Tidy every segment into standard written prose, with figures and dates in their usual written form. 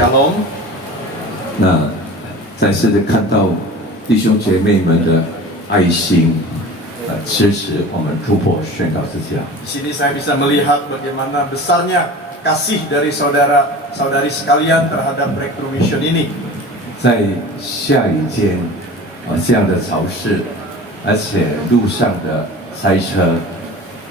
Shalom。那再次的看到弟兄姐妹们的爱心，支持我们突破宣告之家。Di sini saya bisa melihat bagaimana besarnya kasih dari saudara-saudari sekalian terhadap Breakthrough Mission ini. 在下雨天这样的潮湿，而且路上的塞车，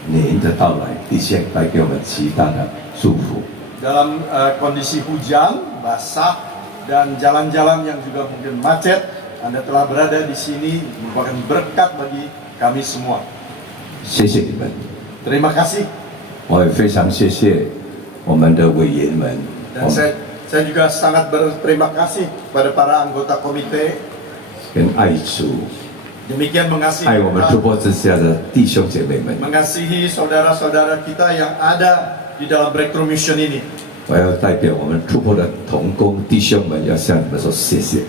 您的到来的确带给我们极大的祝福。 Dalam kondisi hujan, basah, dan jalan-jalan yang juga mungkin macet, Anda telah berada di sini merupakan berkat bagi kami semua. 谢谢你们， Terima kasih. 我也非常谢谢我们的委员们， Dan saya juga sangat berterima kasih pada para anggota komite. 跟爱主、 Demikian mengasihi 爱我们突破之家的弟兄姐妹们。 mengasihi saudara-saudara kita yang ada di dalam Breakthrough Mission ini. 我要代表我们突破的同工弟兄们，要向你们说谢谢。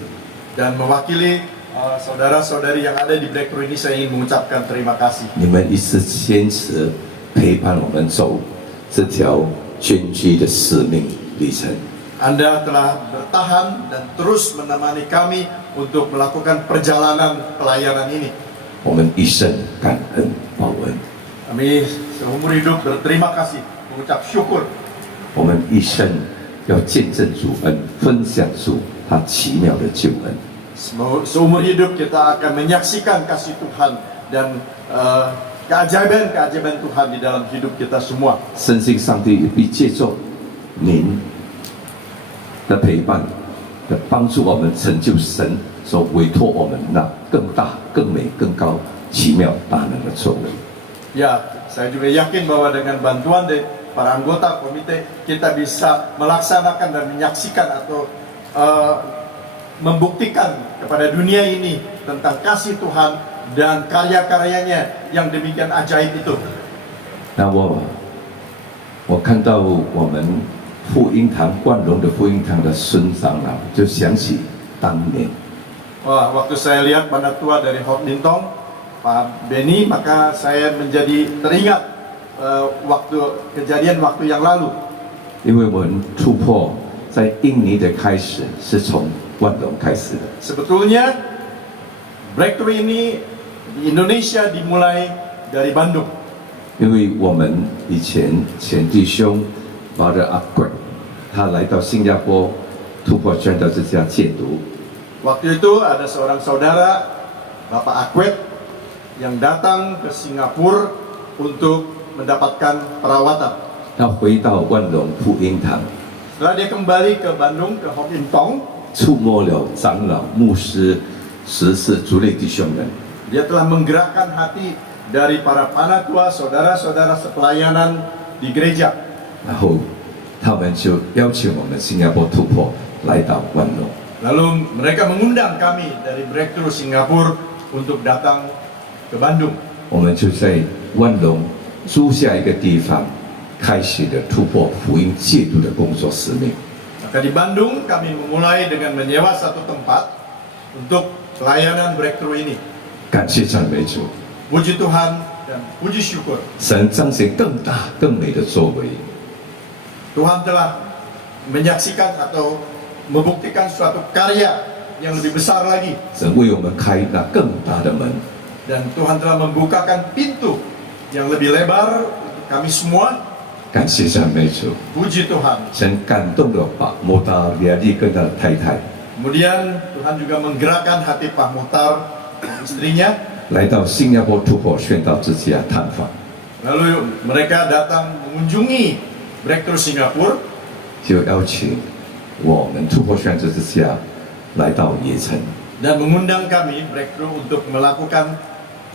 Dan mewakili saudara-saudari yang ada di Breakthrough ini, saya ingin mengucapkan terima kasih. 你们一直坚持陪伴我们走这条捐躯的使命旅程。 Anda telah bertahan dan terus menemani kami untuk melakukan perjalanan pelayanan ini. 我们一生感恩报恩， Kami seumur hidup berterima kasih, mengucap syukur. 我们一生要见证主恩，分享主他奇妙的救恩。 Seumur hidup kita akan menyaksikan kasih Tuhan dan keajaiban-keajaiban Tuhan di dalam hidup kita semua. 深信上帝必借助您的陪伴，的帮助我们成就神所委托我们那更大、更美、更高、奇妙大能的作为。 Ya, saya juga yakin bahwa dengan bantuan dari para anggota komite kita bisa melaksanakan dan menyaksikan atau membuktikan kepada dunia ini tentang kasih Tuhan dan karya-karyanya yang demikian ajaib itu. 那我看到我们福音堂冠荣的福音堂的孙长老，就想起当年 Wah, waktu saya lihat Panatua dari Hot Nintong, Pak Beni, maka saya menjadi teringat kejadian waktu yang lalu. 因为我们突破在印尼的开始是从万荣开始的， Sebetulnya Breakthrough ini di Indonesia dimulai dari Bandung. 因为我们以前前弟兄Father阿贵，他来到新加坡突破宣道之家戒毒， Waktu itu ada seorang saudara, Bapak Akwet, yang datang ke Singapura untuk mendapatkan perawatan. 他回到万荣福音堂， Setelah dia kembali ke Bandung, ke Hot Intong, 触摸了长老、牧师、执事、族类弟兄们。 dia telah menggerakkan hati dari para panatua, saudara-saudara sepelayanan di gereja. 然后他们就邀请我们新加坡突破来到万荣， Lalu mereka mengundang kami dari Breakthrough Singapura untuk datang ke Bandung. 我们就在万荣租下一个地方，开始了突破福音戒毒的工作使命。 Maka di Bandung kami memulai dengan menyewa satu tempat untuk pelayanan Breakthrough ini. 感谢赞美主， Puji Tuhan dan puji syukur. 神彰显更大更美的作为。 Tuhan telah menyaksikan atau membuktikan suatu karya yang lebih besar lagi. 神为我们开那更大的门， Dan Tuhan telah membukakan pintu yang lebih lebar untuk kami semua. 感谢赞美主。 Puji Tuhan. 神感动了把摩达利亚利跟他的太太 Kemudian Tuhan juga menggerakkan hati Pak Muhtar dan istrinya. 来到新加坡突破宣道之家探访， Lalu mereka datang mengunjungi Breakthrough Singapura. 就邀请我们突破宣道之家来到野城。 Dan mengundang kami Breakthrough untuk melakukan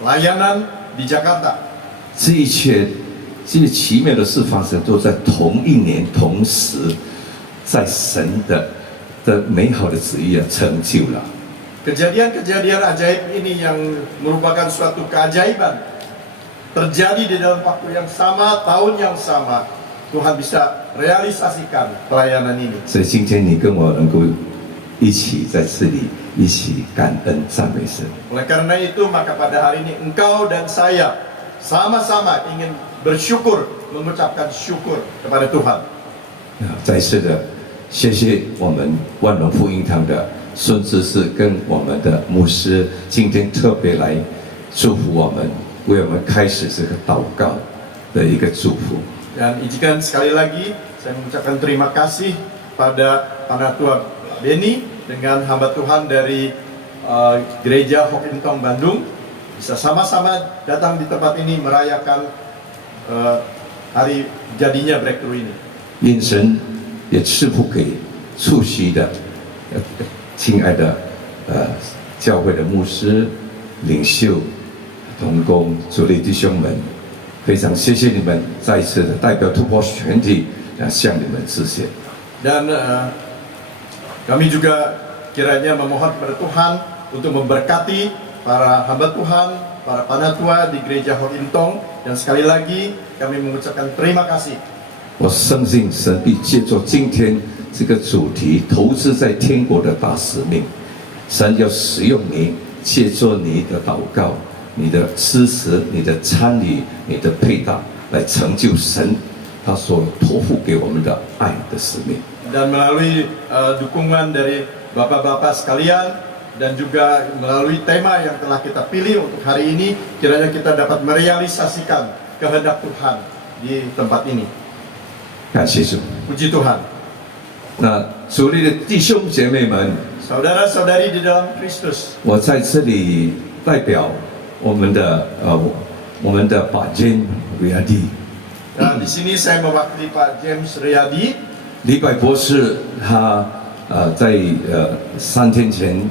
layanan di Jakarta. 这一切奇妙的事发生，都在同一年同时，在神的美好的旨意成就了。 Kejadian-kejadian ajaib ini yang merupakan suatu keajaiban terjadi di dalam waktu yang sama, tahun yang sama. Tuhan bisa realisasikan pelayanan ini. 所以今天你跟我能够一起在这里一起感恩赞美神。 Oleh karena itu, maka pada hari ini engkau dan saya sama-sama ingin bersyukur, mengucapkan syukur kepada Tuhan. 再次的谢谢我们万隆福音堂的孙执事跟我们的牧师，今天特别来祝福我们，为我们开始这个祷告的一个祝福。 Dan izinkan sekali lagi saya mengucapkan terima kasih pada Panatua Beni dengan hamba Tuhan dari Gereja Hokintong Bandung bisa sama-sama datang di tempat ini merayakan hari jadinya Breakthrough ini. 愿神也赐福给出席的亲爱的教会的牧师、领袖、同工、主力弟兄们。 非常谢谢你们再一次的代表突破全体向你们致谢。 Dan kami juga kiranya memohon kepada Tuhan untuk memberkati para hamba Tuhan, para panatua di Gereja Hokintong, dan sekali lagi kami mengucapkan terima kasih. 我相信神必借助今天这个主题“投资在天国的大使命”，神要使用你，借助你的祷告。 你的支持、你的参与、你的配搭，来成就神他所托付给我们的爱的使命。 Dan melalui dukungan dari bapak-bapak sekalian dan juga melalui tema yang telah kita pilih untuk hari ini, kiranya kita dapat merealisasikan kehendak Tuhan di tempat ini. 感谢主， Puji Tuhan. 那主内的弟兄姐妹们， Saudara-saudari di dalam Kristus, 我在这里代表我们的把监Riyadi， dan di sini saya mewakili Pak James Riyadi. 李百博士他在3天前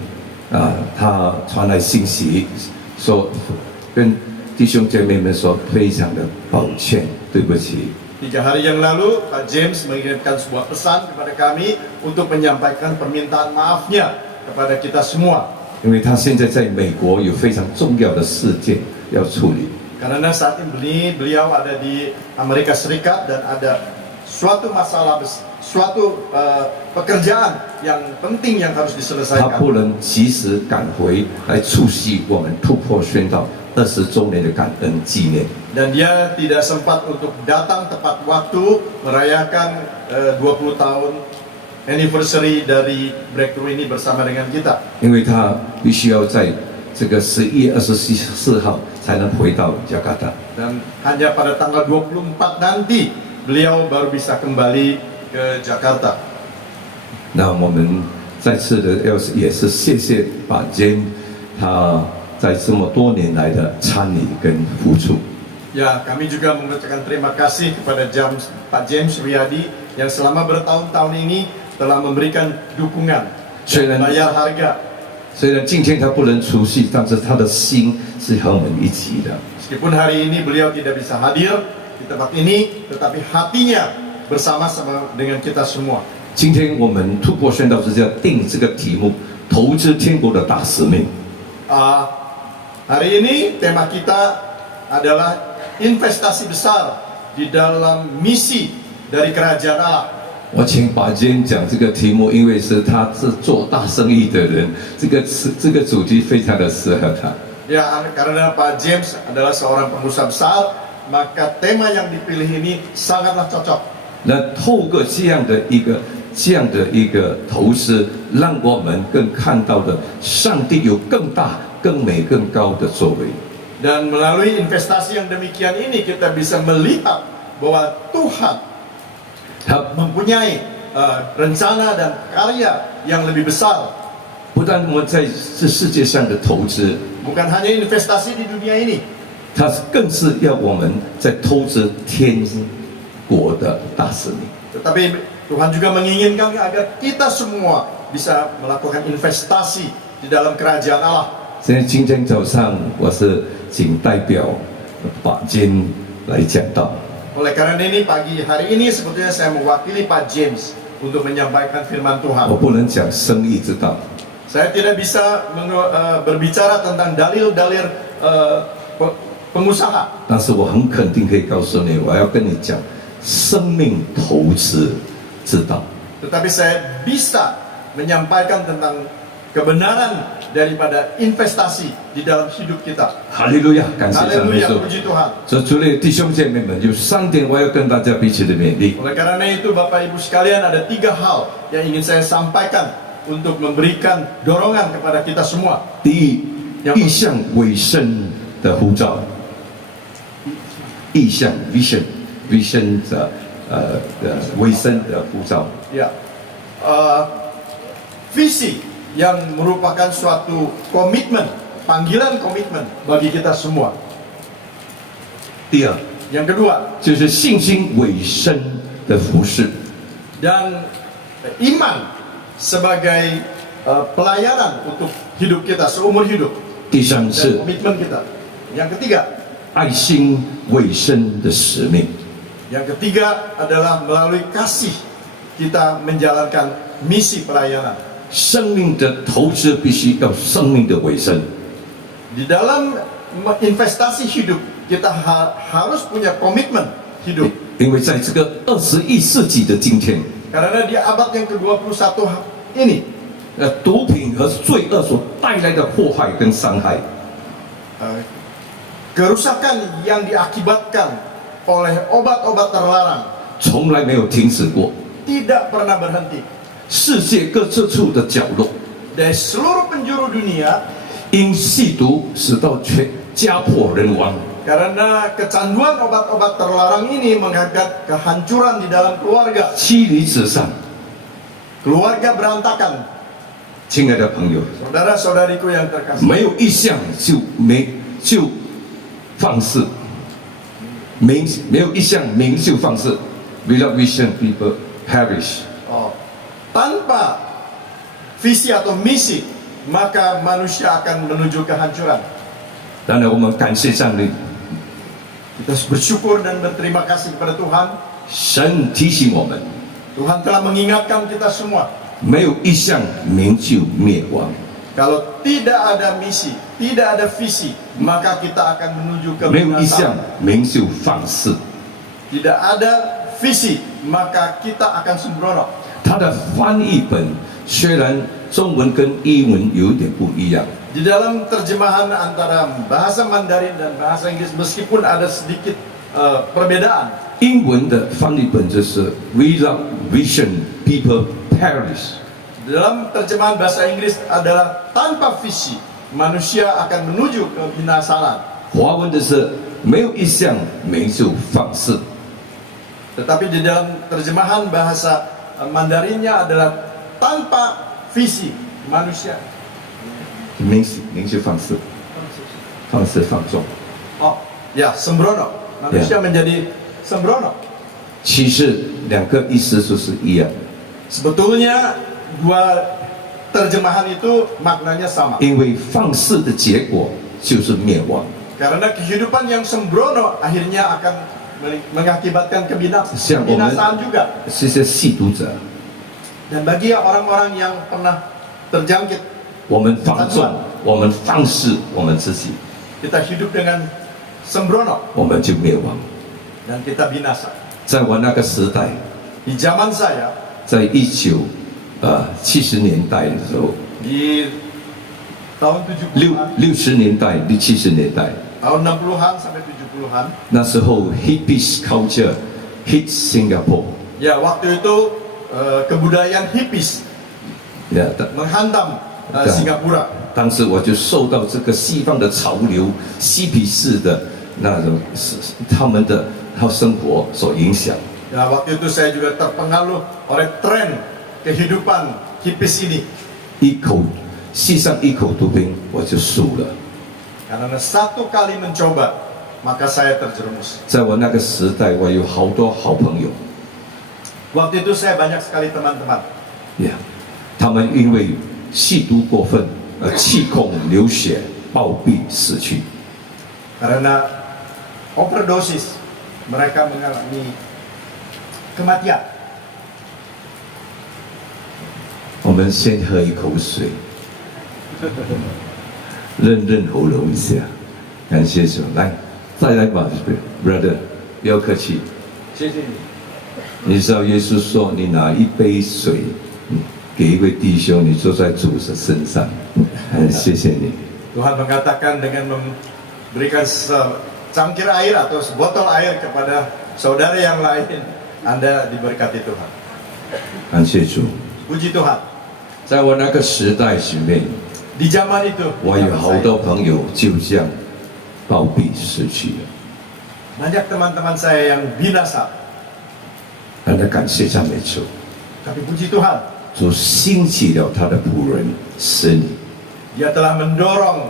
他传来信息说跟弟兄姐妹们说非常的抱歉，对不起。 3 hari yang lalu, Pak James mengirimkan sebuah pesan kepada kami untuk menyampaikan permintaan maafnya kepada kita semua. 因为他现在在美国有非常重要的事件要处理。 Karena saat ini beliau ada di Amerika Serikat dan ada suatu masalah, suatu pekerjaan yang penting yang harus 他 diselesaikan. 不能及时赶回来出席我们突破宣道20周年的感恩纪念。 Dan dia tidak sempat untuk datang tepat waktu merayakan 20 tahun anniversary dari Breakthrough ini bersama dengan kita. 因为他必须要在这个11月24号才能回到加拿大。 Dan hanya pada tanggal 24 nanti beliau baru bisa kembali ke Jakarta. 那我们再次的也是谢谢把监他在这么多年来的参与跟付出。 Ya, kami juga mengucapkan terima kasih kepada Pak James Riyadi yang selama bertahun-tahun ini telah memberikan dukungan dan bayar harga. 虽然今天他不能出席，但是他的心是和我们一起的。 Meskipun hari ini beliau tidak bisa hadir di tempat ini, tetapi hatinya bersama-sama dengan kita semua. 今天我们突破宣道之家定这个题目：投资天国的大使命。 Hari ini tema kita adalah investasi besar di dalam misi dari kerajaan Allah. 我请把监讲这个题目，因为是他是做大生意的人，这个主题非常的适合他。 Ya, karena Pak James adalah seorang pengusaha besar, maka tema yang dipilih ini sangatlah cocok. 那透过这样的一个投资，让我们更看到的上帝有更大、更美、更高的作为。 Dan melalui investasi yang demikian ini kita bisa melihat bahwa Tuhan mempunyai rencana dan karya yang lebih besar. 不但我们在这世界上的投资， Bukan hanya investasi di dunia ini, 它更是要我们在投资天国的大使命。 tetapi Tuhan juga menginginkan agar kita semua bisa melakukan investasi di dalam kerajaan Allah. 所以今天早上我是仅代表把监来讲道。 Oleh karena ini pagi hari ini sebetulnya saya mewakili Pak James untuk menyampaikan firman Tuhan. 我不能讲生意之道， Saya tidak bisa berbicara tentang dalil-dalil pengusaha. 但是我很肯定可以告诉你，我要跟你讲生命投资之道。 Tetapi saya bisa menyampaikan tentang kebenaran daripada investasi di dalam hidup kita. 哈利路亚，感谢赞美 Haleluya, 主。 puji Tuhan. 所以，主内弟兄姐妹们，有3点我要跟大家彼此的勉励。 Oleh karena itu Bapak Ibu sekalian, ada 3 hal yang ingin saya sampaikan untuk memberikan dorongan kepada kita semua. 第一，意向委身的呼召，意向 vision 的委身的呼召。 Ya, visi yang merupakan suatu komitmen, panggilan komitmen bagi kita semua. 第二， Yang kedua, 就是信心委身的服侍。 dan iman sebagai pelayanan untuk hidup kita seumur hidup 第三 dan 是 komitmen kita. Yang ketiga, 爱心委身的使命。 yang ketiga adalah melalui kasih kita menjalankan misi pelayanan. 生命的投资必须要生命的委身。 Di dalam investasi hidup kita harus punya komitmen hidup. 因为在这个21世纪的今天， Karena di abad yang ke-21 ini, 毒品和罪恶所带来的祸害跟伤害， kerusakan yang diakibatkan oleh obat-obat terlarang 从来没有停止过。 tidak pernah berhenti. 世界各处的角落， Dari seluruh penjuru dunia, 因吸毒使到家破人亡。 karena kecanduan obat-obat terlarang ini mengakibatkan kehancuran di dalam keluarga, 妻离子散。 keluarga berantakan. 亲爱的朋友， Saudara-saudariku yang terkasih, 没有意向就放肆，没有意向名就放肆。Without vision, people perish。 tanpa visi atau misi, maka manusia akan menuju kehancuran. 当然，我们感谢上帝， Kita bersyukur dan berterima kasih kepada Tuhan. 神提醒我们， Tuhan telah mengingatkan kita semua, 没有意向名就灭亡。 kalau tidak ada misi, tidak ada visi, maka kita akan menuju ke 没有意向 binasaan. 名就放肆。 Tidak ada visi, maka kita akan sembrono. 它的翻译本虽然中文跟英文有一点不一样， Di dalam terjemahan antara bahasa Mandarin dan bahasa Inggris, meskipun ada sedikit perbedaan, 英文的翻译本就是 Without vision, people perish。 dalam terjemahan bahasa Inggris adalah tanpa visi, manusia akan menuju kebinasaan. 华文的是没有意向名就放肆。 Tetapi di dalam terjemahan bahasa Mandarinnya adalah tanpa visi, manusia 名就放肆，放肆放纵。 ya sembrono, manusia menjadi sembrono. 其实两个意思都是一样， Sebetulnya dua terjemahan itu maknanya sama. 因为放肆的结果就是灭亡。 Karena kehidupan yang sembrono akhirnya akan mengakibatkan Siang, kebinasaan juga. 这些吸毒者， Dan bagi orang-orang yang pernah terjangkit, 我们放纵，我们放肆我们自己， kita hidup dengan sembrono 我们就灭亡。 dan kita binasa. 在我那个时代， Di zaman saya, 在1970年代的时候， di tahun 70-an, 60年代、70年代， tahun 60-an sampai 70-an, 那时候 hippies culture hit Singapore， ya waktu itu kebudayaan hippies 对 menghantam Singapura. 当时我就受到这个西方的潮流、嬉皮士的那种他们的生活所影响。 Ya, waktu itu saya juga terpengaruh oleh tren kehidupan hippies ini. 吸上一口毒品，我就输了。 Karena satu kali mencoba, maka saya terjerumus. 在我那个时代，我有好多好朋友， Waktu itu saya banyak sekali teman-teman. 他们因为吸毒过分而气孔流血、暴毙死去。 Karena overdosis, mereka mengalami kematian. 我们先喝一口水，润喉咙一下，感谢主。来，再来吧 ，brother， 不要客气。谢谢你。你知道耶稣说，你拿一杯水，给一位弟兄，你坐在主的身上，谢谢你。 Tuhan mengatakan dengan memberikan secangkir air atau sebotol air kepada saudara yang lain, Anda diberkati Tuhan. 感谢主， Puji Tuhan. 在我那个时代里面， Di zaman itu, 我有好多朋友就这样暴毙死去了。 banyak teman-teman saya yang binasa. 但是感谢赞美主， Tapi puji Tuhan, 主兴起了他的仆人使你 Dia telah mendorong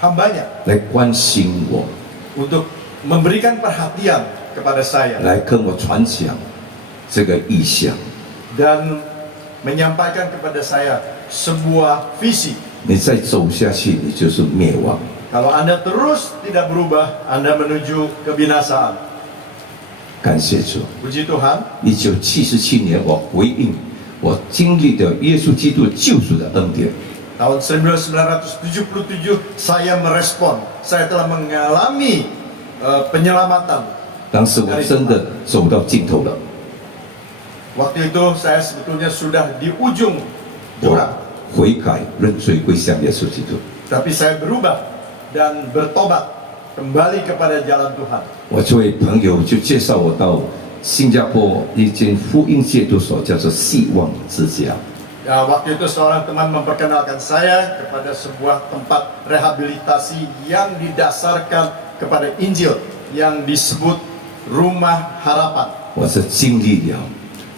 hambanya 来关心我， untuk memberikan perhatian kepada saya 来跟我传讲这个意象。 dan menyampaikan kepada saya sebuah visi. 你再走下去，你就是灭亡。 Kalau Anda terus tidak berubah, Anda menuju kebinasaan. 感谢主。 Puji Tuhan, 1977年，我回应，我经历了耶稣基督救赎的恩典。 tahun 1977 saya merespon, saya telah mengalami penyelamatan. 当时我真的走到尽头了， Waktu itu saya sebetulnya sudah di ujung 我 jurang, 悔改认罪归向耶稣基督。 tapi saya berubah dan bertobat kembali kepada jalan Tuhan. 我这位朋友就介绍我到新加坡一间福音戒毒所，叫做希望之家。 Ya, waktu itu seorang teman memperkenalkan saya kepada sebuah tempat rehabilitasi yang didasarkan kepada Injil yang disebut Rumah Harapan. 我是经历了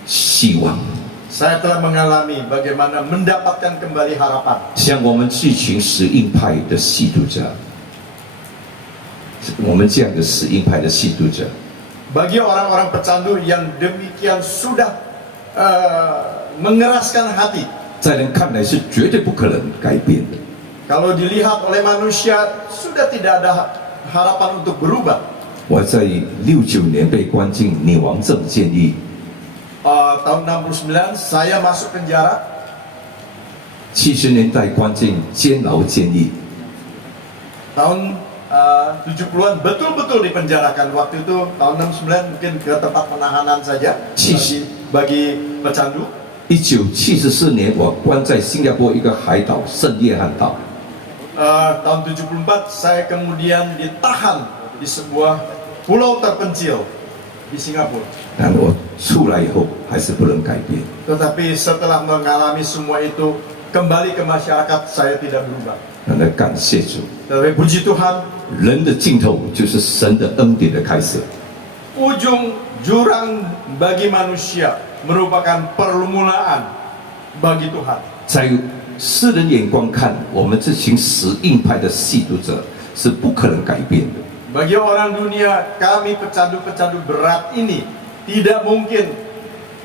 希望， Saya telah mengalami bagaimana mendapatkan kembali harapan. 像我们这群实应派的吸毒者，我们这样的实应派的吸毒者， Bagi orang-orang pecandu yang demikian sudah mengeraskan hati, 在人看来是绝对不可能改变的。 kalau dilihat oleh manusia sudah tidak ada harapan untuk berubah. 我在69年被关进女王镇监狱， Tahun 69 saya masuk penjara, 70年代关进监牢监狱， tahun 70-an betul-betul dipenjarakan. Waktu itu tahun 69 mungkin ke tempat penahanan saja bagi pecandu. 1974年我关在新加坡一个海岛圣约翰岛， Tahun 74 saya kemudian ditahan di sebuah pulau terpencil di Singapura. 但我出来以后还是不能改变。 Tetapi setelah mengalami semua itu, kembali ke masyarakat saya tidak berubah. 那感谢主， Tapi puji Tuhan, 人的尽头就是神的恩典的开始。 ujung jurang bagi manusia merupakan permulaan bagi Tuhan. 在世人眼光看，我们这群实应派的吸毒者是不可能改变的。 Bagi orang dunia, kami pecandu-pecandu berat ini tidak mungkin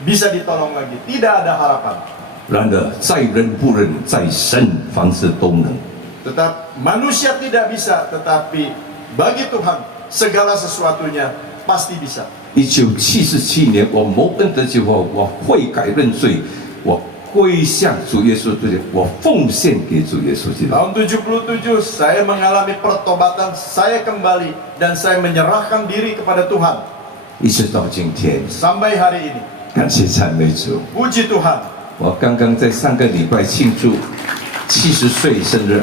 bisa ditolong lagi. Tidak ada harapan. 然而，在人不能，在神凡事都能。 Tetap manusia tidak bisa, tetapi bagi Tuhan segala sesuatunya pasti bisa. 1977年，我蒙恩得救后，我悔改认罪，我归向主耶稣基督，我奉献给主耶稣基督。 Tahun 77 saya mengalami pertobatan, saya kembali dan saya menyerahkan diri kepada Tuhan 一直到今天， sampai hari ini. 感谢赞美主。 Puji Tuhan. 我刚刚在上个礼拜庆祝70岁生日，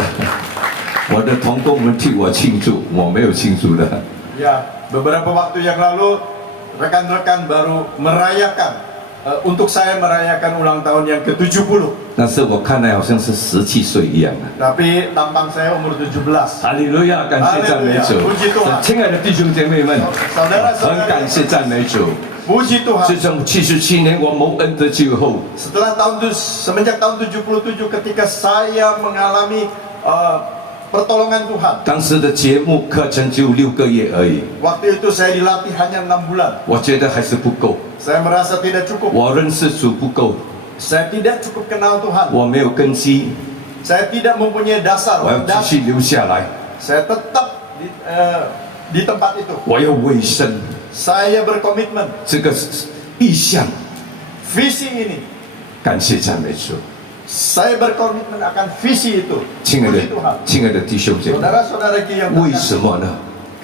我的同工们替我庆祝，我没有庆祝的。 Ya, beberapa waktu yang lalu rekan-rekan baru merayakan untuk saya merayakan ulang tahun yang ke-70. 但是我看来好像是17岁一样啊！ Tapi tampang saya umur 17. 哈利路亚，感谢赞美主！亲爱的弟兄姐妹们，很感谢赞美主。 Puji Tuhan. 自从77年我蒙恩得救后， Semenjak tahun 77 ketika saya mengalami pertolongan Tuhan. 当时的节目课程就6个月而已， Waktu itu saya dilatih hanya 6 bulan. 我觉得还是不够， Saya merasa tidak cukup. 我认识主不够， Saya tidak cukup kenal Tuhan. 我没有根基， Saya tidak mempunyai dasar. 我要继续留下来， Saya tetap di tempat itu. 我要委身。 Saya berkomitmen. 这个意向， Visi ini. 感谢赞美主。 Saya berkomitmen akan visi itu. 亲爱的 Puji Tuhan. 亲爱的弟兄姐妹， Saudara-saudara yang 为什么呢？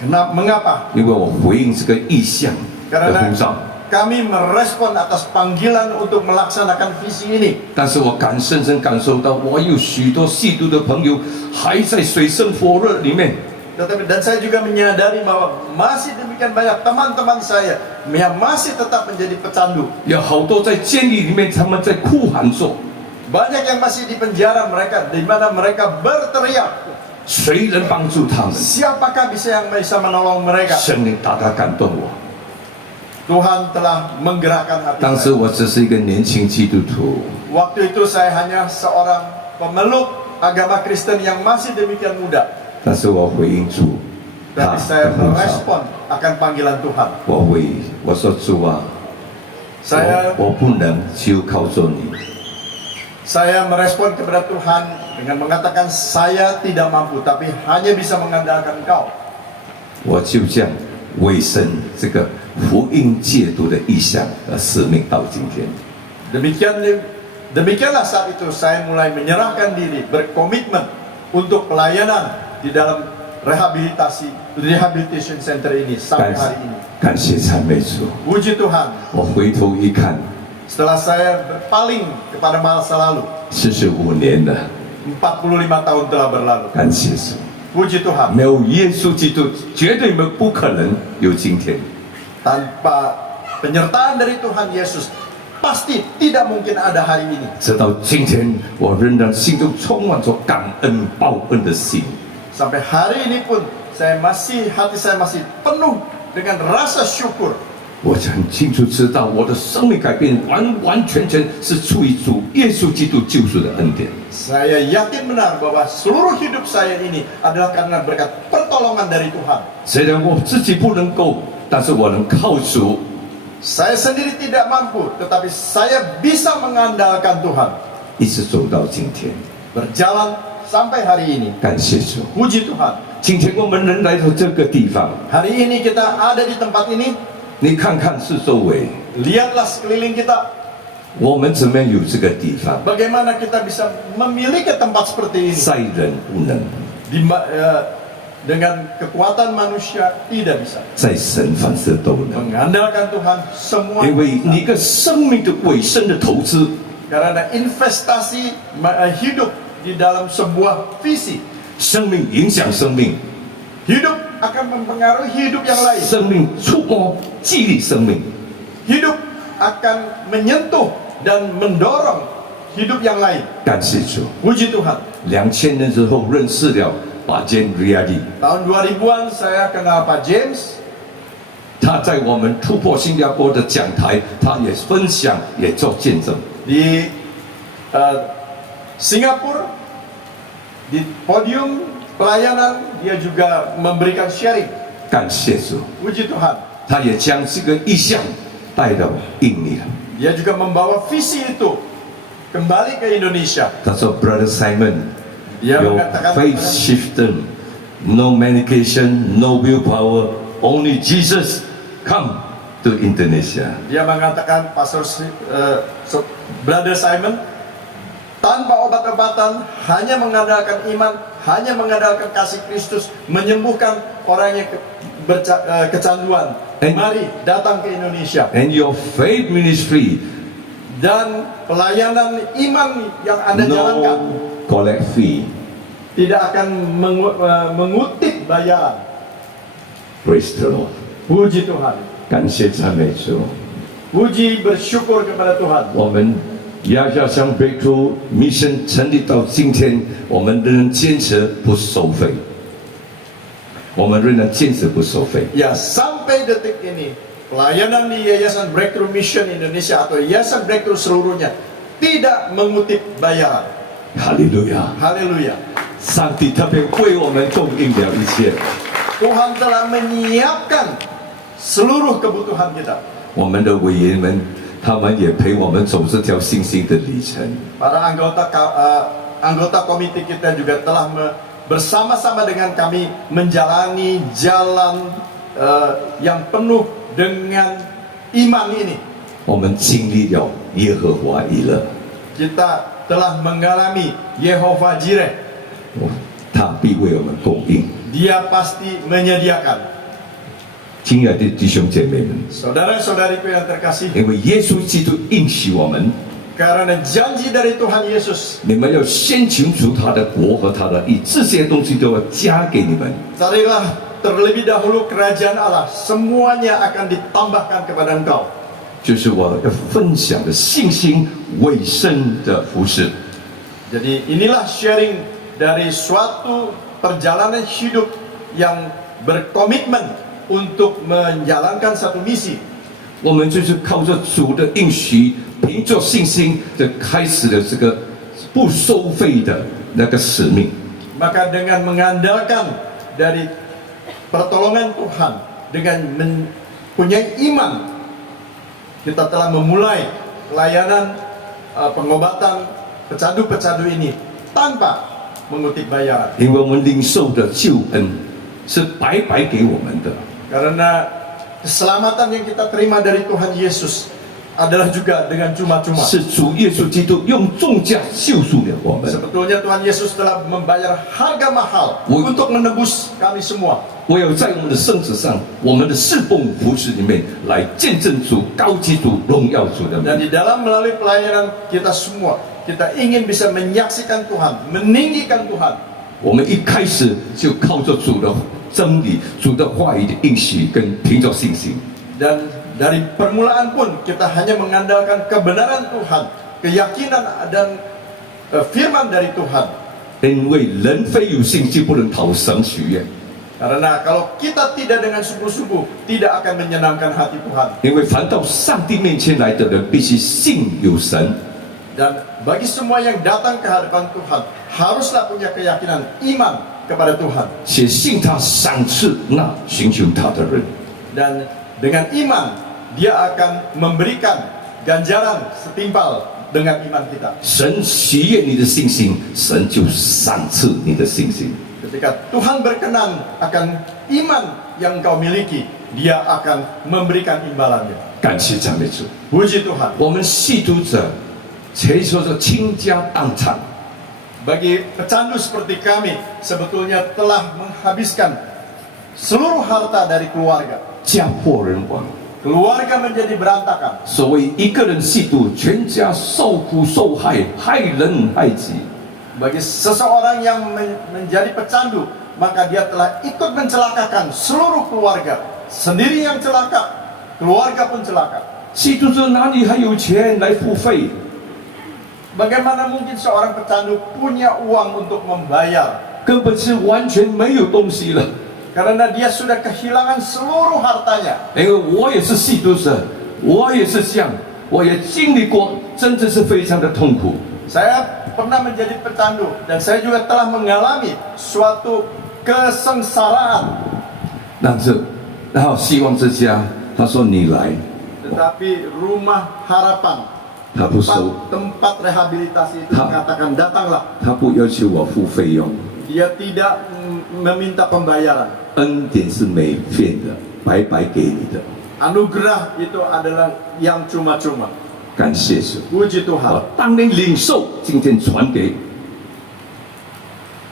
Mengapa? 因为我回应这个意向的 Karena 呼召， kami merespon atas panggilan untuk melaksanakan visi ini. 但是我深深感受到，我有许多吸毒的朋友还在水深火热里面。 Dan saya juga menyadari bahwa masih demikian banyak teman-teman saya yang masih tetap menjadi pecandu. 有好多在监狱里面，他们在哭喊说 Banyak yang masih di penjara mereka, di mana mereka berteriak. 谁能帮助他们？ Siapakah yang bisa menolong mereka? 圣灵大大感动我。 Tuhan telah menggerakkan hati 当时 saya. 我只是一个年轻基督徒， Waktu itu saya hanya seorang pemeluk agama Kristen yang masih demikian muda. 但是我回应主，他 Tapi saya 的呼召， merespon akan panggilan Tuhan. 我说主啊， Saya 我不能，就靠着你。 Saya merespon kepada Tuhan dengan mengatakan saya tidak mampu, tapi hanya bisa mengandalkan Engkau. 我就这样委身这个福音戒毒的意向和使命到今天。 Demikianlah saat itu saya mulai menyerahkan diri, berkomitmen untuk pelayanan di dalam rehabilitation center ini sampai hari ini. 感谢赞美主！ Puji Tuhan. 我回头一看， Setelah saya berpaling kepada masa lalu, 45年了， 45 tahun telah berlalu. 感谢主！ Puji Tuhan. 没有耶稣基督，绝对不可能有今天。 Tanpa penyertaan dari Tuhan Yesus, pasti tidak mungkin ada hari ini. 直到今天，我仍然心中充满着感恩报恩的心。 Sampai hari ini pun hati saya masih penuh dengan rasa syukur. 我很清楚知道，我的生命改变完全是出于主耶稣基督救赎的恩典。 Saya yakin benar bahwa seluruh hidup saya ini adalah karena berkat pertolongan dari Tuhan. 虽然我自己不能够，但是我能靠主。 Saya sendiri tidak mampu, tetapi saya bisa mengandalkan Tuhan. 一直走到今天， Berjalan sampai hari ini. 感谢主！ Puji Tuhan. 今天我们能来到这个地方， Hari ini kita ada di tempat ini. 你看看四周围， Lihatlah sekeliling kita. 我们怎么样有这个地方？ Bagaimana kita bisa memiliki tempat seperti ini? 在人不能， Dengan kekuatan manusia tidak bisa. 在神凡事都能。 Mengandalkan Tuhan semua 因为 bisa. 你一个生命的尾声的投资， Karena investasi hidup di dalam sebuah visi. 生命影响生命， Hidup akan mempengaruhi hidup yang lain. 生命触摸激励生命。 Hidup akan menyentuh dan mendorong hidup yang lain. 感谢主Puji Tuhan. ！2000年之后认识了把坚 Riyadi， Tahun 2000-an saya kenal Pak James. 他在我们突破新加坡的讲台，他也分享，也做见证。 Di Singapura, di podium pelayanan dia juga memberikan sharing. 感谢主， Puji Tuhan. 他也将这个意向带到印尼了。 Dia juga membawa visi itu kembali ke Indonesia. 他说 ，Brother Simon， Dia your mengatakan faith shifted, no medication, no willpower, only Jesus come to Indonesia. dia mengatakan Brother Simon, tanpa obat-obatan, hanya mengandalkan iman, hanya mengandalkan kasih Kristus, menyembuhkan orang yang kecanduan. Mari datang ke Indonesia. And your faith ministry, Dan pelayanan iman yang Anda jalankan no collect fee. tidak akan mengutip bayaran. Praise the Lord. Puji Tuhan. 感谢赞美主。 Puji bersyukur kepada Tuhan. 我们亚亚乡 Breakthrough Mission 成立到今天，我们仍然坚持不收费。我们仍然坚持不收费。 Ya, sampai detik ini pelayanan di Yayasan Breakthrough Mission Indonesia atau Yayasan Breakthrough seluruhnya tidak mengutip bayaran. 哈利路亚！ Haleluya. 上帝特别为我们供应了一切。 Tuhan telah menyiapkan seluruh kebutuhan kita. 我们的委员们，他们也陪我们走这条信心的旅程。 Para anggota komite kita juga telah bersama-sama dengan kami menjalani jalan yang penuh dengan iman ini. 我们经历了耶和华以勒， Kita telah mengalami Yehova Jireh. 他必为我们供应。 Dia pasti menyediakan. 亲爱的弟兄姐妹们， Saudara-saudariku yang terkasih, 因为耶稣基督应许我们， karena janji dari Tuhan Yesus, 你们要先求主他的国和他的义，这些东西都要加给你们。 carilah terlebih dahulu kerajaan Allah, semuanya akan ditambahkan kepada engkau. 就是我要分享的信心委身的服饰。 Jadi inilah sharing dari suatu perjalanan hidup yang berkomitmen untuk menjalankan satu misi. 我们就是靠着主的应许，凭着信心的开始了这个不收费的那个使命。 Maka dengan mengandalkan dari pertolongan Tuhan, dengan mempunyai iman, kita telah memulai pelayanan pengobatan pecandu-pecandu ini tanpa mengutip bayaran. 因为我们领受的救恩是白白给我们的， Karena keselamatan yang kita terima dari Tuhan Yesus adalah juga dengan cuma-cuma. 是主耶稣基督用重价救赎了我们。 Sebetulnya Tuhan Yesus telah membayar harga mahal untuk menebus kami semua. 我有在我们的圣旨上，我们的侍奉服饰里面来见证主、高级主、荣耀主的 Dan 名。 di dalam melalui pelayanan kita semua, kita ingin bisa menyaksikan Tuhan, meninggikan Tuhan. 我们一开始就靠着主的真理、主的话语的应许，跟凭着信心。 Dan dari permulaan pun kita hanya mengandalkan kebenaran Tuhan, keyakinan dan firman dari Tuhan. 因为人非有信就不能讨神喜悦， Karena kalau kita tidak dengan sungguh-sungguh, tidak akan menyenangkan hati Tuhan. 因为凡到上帝面前来的人，必须信有神。 Dan bagi semua yang datang ke hadapan Tuhan, haruslah punya keyakinan, iman kepada Tuhan. 且信他赏赐那寻求他的人。 Dan dengan iman, dia akan memberikan ganjaran setimpal dengan iman kita. 神喜悦你的信心，神就赏赐你的信心。 Ketika Tuhan berkenan akan iman yang engkau miliki, dia akan memberikan imbalannya. 感谢赞美主， Puji Tuhan. 我们信徒者，可以说是倾家荡产， Bagi pecandu seperti kami, sebetulnya telah menghabiskan seluruh harta dari keluarga. 家破人亡。 Keluarga menjadi berantakan. 所谓一个人吸毒，全家受苦受害，害人害己。 Bagi seseorang yang menjadi pecandu, maka dia telah ikut mencelakakan seluruh keluarga. Sendiri yang celaka, keluarga pun celaka. 吸毒者哪里还有钱来付费？ Bagaimana mungkin seorang pecandu punya uang untuk membayar? 根本是完全没有东西了。 Karena dia sudah kehilangan seluruh hartanya. 因为我也是吸毒者，我也是这样，我也经历过，真的是非常的痛苦。 Saya pernah menjadi pecandu dan saya juga telah mengalami suatu kesengsaraan. 然后希望之家，他说你来， Tetapi rumah harapan, 他不收， tempat rehabilitasi itu Ha. mengatakan datanglah. 他不要求我付费用， Dia tidak meminta pembayaran. 恩典是免费的，白白给你的， Anugerah itu adalah yang cuma-cuma. 感谢主。 Puji 好 Tuhan. 当年领受，今天传给。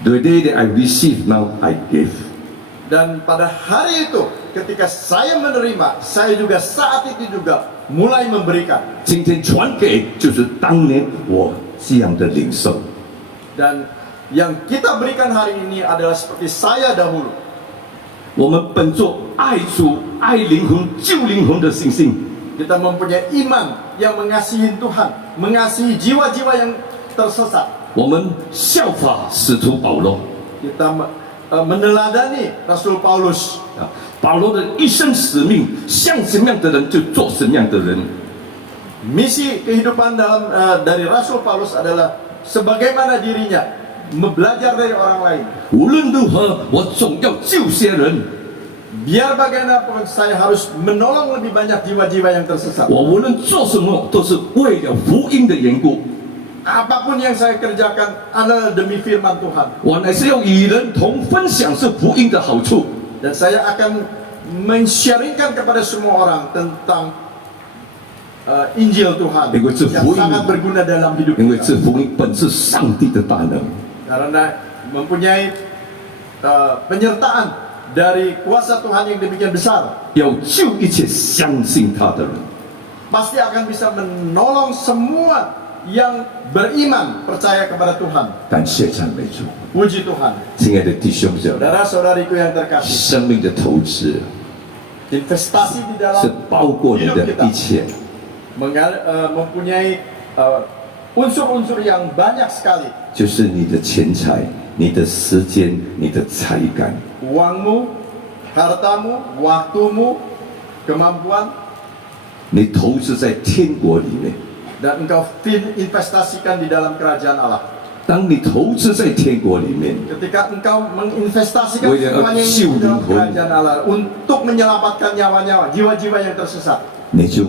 The day that I receive, now I give. Dan pada hari itu, ketika saya menerima, saya juga saat itu juga mulai memberikan. 今天传给就是当年我这样的领受。 Dan yang kita berikan hari ini adalah seperti saya dahulu. 我们本着爱主、爱灵魂、救灵魂的信心， Kita mempunyai iman yang mengasihi Tuhan, mengasihi jiwa-jiwa yang tersesat. 我们效法使徒保罗 Kita meneladani Rasul Paulus. 啊，保罗的一生使命，像什么样的人就做什么样的人。 Misi kehidupan dari Rasul Paulus adalah sebagaimana dirinya, belajar dari orang lain. 无论如何，我总要救些人。 Biar bagaimanapun saya harus menolong lebih banyak jiwa-jiwa yang tersesat. 我无论做什么，都是为了福音的缘故。 Apapun yang saya kerjakan adalah demi firman Tuhan. 我乃是要与人同分享是福音的好处。 Dan saya akan men-sharingkan kepada semua orang tentang Injil Tuhan yang sangat berguna dalam hidup 因为这 kita. 福音本是上帝的大能， Karena mempunyai penyertaan dari kuasa Tuhan yang demikian besar, 要救一切相信他的人。 pasti akan bisa menolong semua yang beriman percaya kepada Tuhan. 感谢赞美主， Puji Tuhan. 亲爱的弟兄姐妹， Saudara-saudariku yang terkasih, 生命的投资 investasi di 是 dalam 包括你的一切， mempunyai unsur-unsur yang banyak sekali. 就是你的钱财、你的时间、你的才干。 Uangmu, hartamu, waktumu, kemampuan, 你投资在天国里面。 dan engkau investasikan di dalam kerajaan Allah. 当你投资在天国里面， Ketika engkau menginvestasikan Boleh semuanya ini siu di dalam lingkungan. kerajaan Allah untuk menyelamatkan nyawa-nyawa, jiwa-jiwa yang tersesat, 你就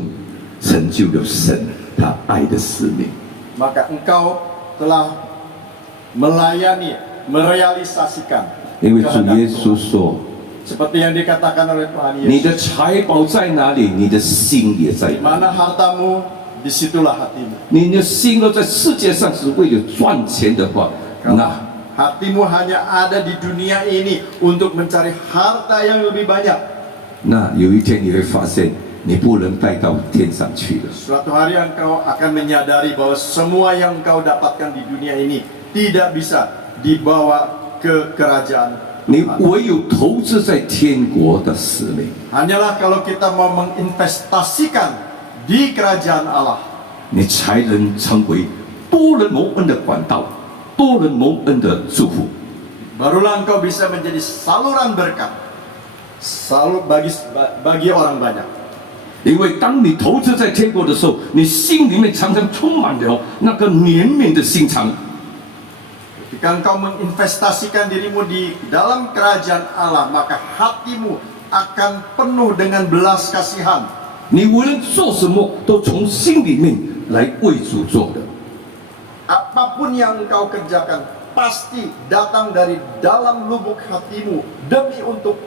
成就了神他爱的使命。 maka engkau telah melayani, merealisasikan 因为主 kehendak 耶 Tuhan. 稣说 Seperti yang dikatakan oleh Tuhan：“ 你 Yesus, 的财宝在哪里，你的心也在 di 哪里。 mana hartamu, disitulah hatimu. 你的心若在世界上是为了赚钱的话， Kalau 那 hatimu hanya ada di dunia ini untuk mencari harta yang lebih banyak, 那有一天你会发现，你不能带到天上去了。 suatu hari engkau akan menyadari bahwa semua yang engkau dapatkan di dunia ini tidak bisa dibawa ke kerajaan 你 Tuhan. 唯有投资在天国的使命， Hanyalah kalau kita mau menginvestasikan di kerajaan Allah, 你才能成为多人蒙恩的管道，多人蒙恩的祝福。 barulah engkau bisa menjadi saluran berkat, bagi orang banyak. 因为当你投资在天国的时候，你心里面常常充满了那个怜悯的心肠。 Ketika engkau menginvestasikan dirimu di dalam kerajaan Allah, maka hatimu akan penuh dengan belas kasihan. 你无论做什么，都从心里面来为主做的。 Apapun yang engkau kerjakan pasti datang dari dalam lubuk hatimu demi untuk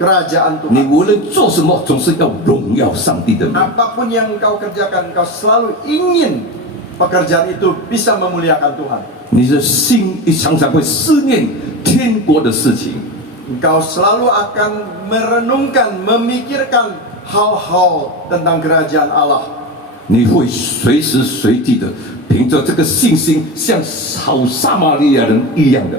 kerajaan 你 Tuhan. 无论做什么，总是要荣耀上帝的名。 Apapun yang engkau kerjakan, engkau selalu ingin pekerjaan itu bisa memuliakan Tuhan. 你的心一常常会思念天国的事情， Engkau selalu akan merenungkan, memikirkan hal-hal tentang kerajaan Allah. 你会随时随地的凭着这个信心，像好撒玛利亚人一样的，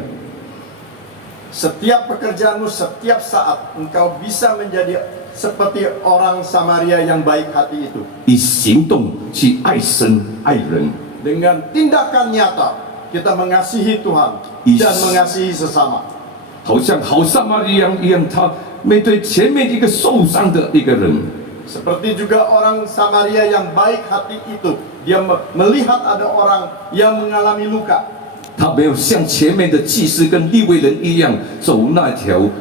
Setiap pekerjaanmu, setiap saat engkau bisa menjadi seperti orang Samaria yang baik hati itu. 以行动去爱神爱人。 Dengan tindakan nyata kita mengasihi Tuhan dan mengasihi sesama. 好像好撒玛利亚一样，他面对前面一个受伤的一个人， Seperti juga orang Samaria yang baik hati itu, dia melihat ada orang yang mengalami luka. 他没有像前面的祭司跟利未人一样走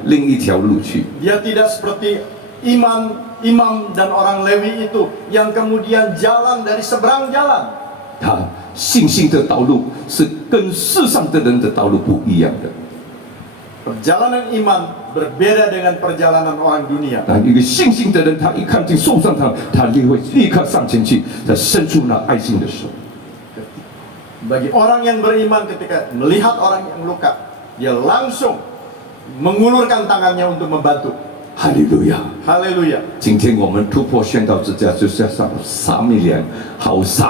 另一条路去。 Dia tidak seperti imam dan orang Lewi itu yang kemudian jalan dari seberang jalan. 他信心的道路是跟世上的人的道路不一样的。 Perjalanan iman berbeda dengan perjalanan orang dunia. 一个信心的人，他一看见受伤他会立刻上前去，他伸出那爱心的手。 Bagi orang yang beriman ketika melihat orang yang luka, dia langsung mengulurkan tangannya untuk membantu. 哈利路亚！ Haleluya. 今天我们突破宣道之家，就像好撒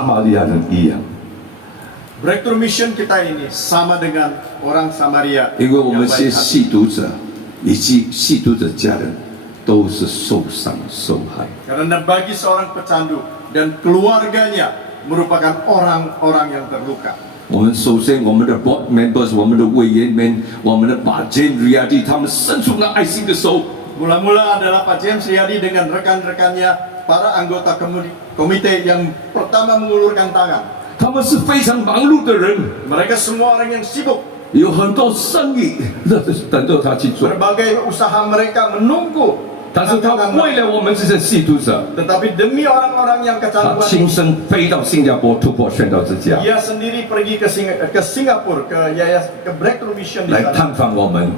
玛利亚人一样， Breakthrough Mission kita ini sama dengan orang Samaria 因为我 yang 们 baik 些 hati. 吸毒者以及吸毒者家人都是受伤受害。 Karena bagi seorang pecandu dan keluarganya merupakan orang-orang yang terluka. 我们首先，我们的 board members， 我们的委员们，我们的把监 Riyadi， 他们伸出那爱心的手， Mula-mula adalah Pak James Riyadi dengan rekan-rekannya, para anggota komite yang pertama mengulurkan tangan. 他们是非常忙碌的人， Mereka semua orang yang sibuk. 有很多生意等着他去做， Berbagai usaha mereka menunggu. 但是他为了我们这些吸毒者， Tetapi demi orang-orang yang 他 kecanduan 亲 ini, 身飞到新加坡突破宣道之家， dia sendiri pergi ke Singapura, ke Breakthrough Mission di 来 sana, 探访我们，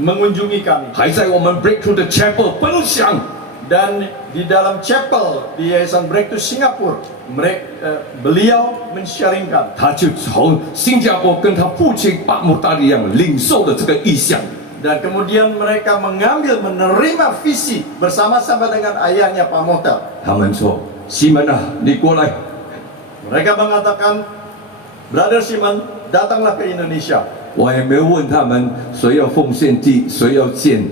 mengunjungi kami. 还在我们 Breakthrough 的 Chapel 分享。 Dan di dalam chapel di Yayasan Breakthrough Singapura, beliau men-sharingkan. 他就从新加坡跟他父亲巴姆达利亚领受了这个意向， Dan kemudian mereka mengambil, menerima visi bersama-sama dengan ayahnya Pak Motel. 他们说：“西门啊，你过来。” Mereka mengatakan, Brother Simon, datanglah ke Indonesia. 我也没有问他们谁要奉献地，谁要建。